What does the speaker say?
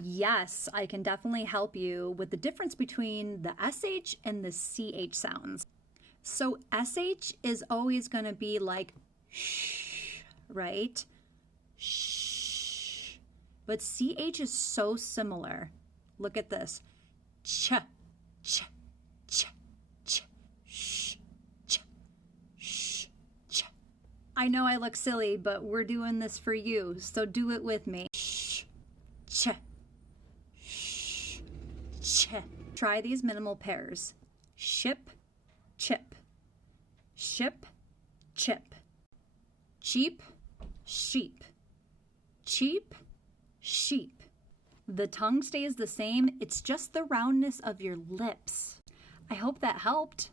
Yes, I can definitely help you with the difference between the SH and the CH sounds. So SH is always going to be like shh, right? Shh. But CH is so similar. Look at this. Ch, ch, ch, ch, shh, ch, shh, ch. I know I look silly, but we're doing this for you, so do it with me. Shh, ch, shh, ch. Try these minimal pairs. Ship, chip. Ship, chip. Cheap, sheep. Cheap, sheep. The tongue stays the same, it's just the roundness of your lips. I hope that helped.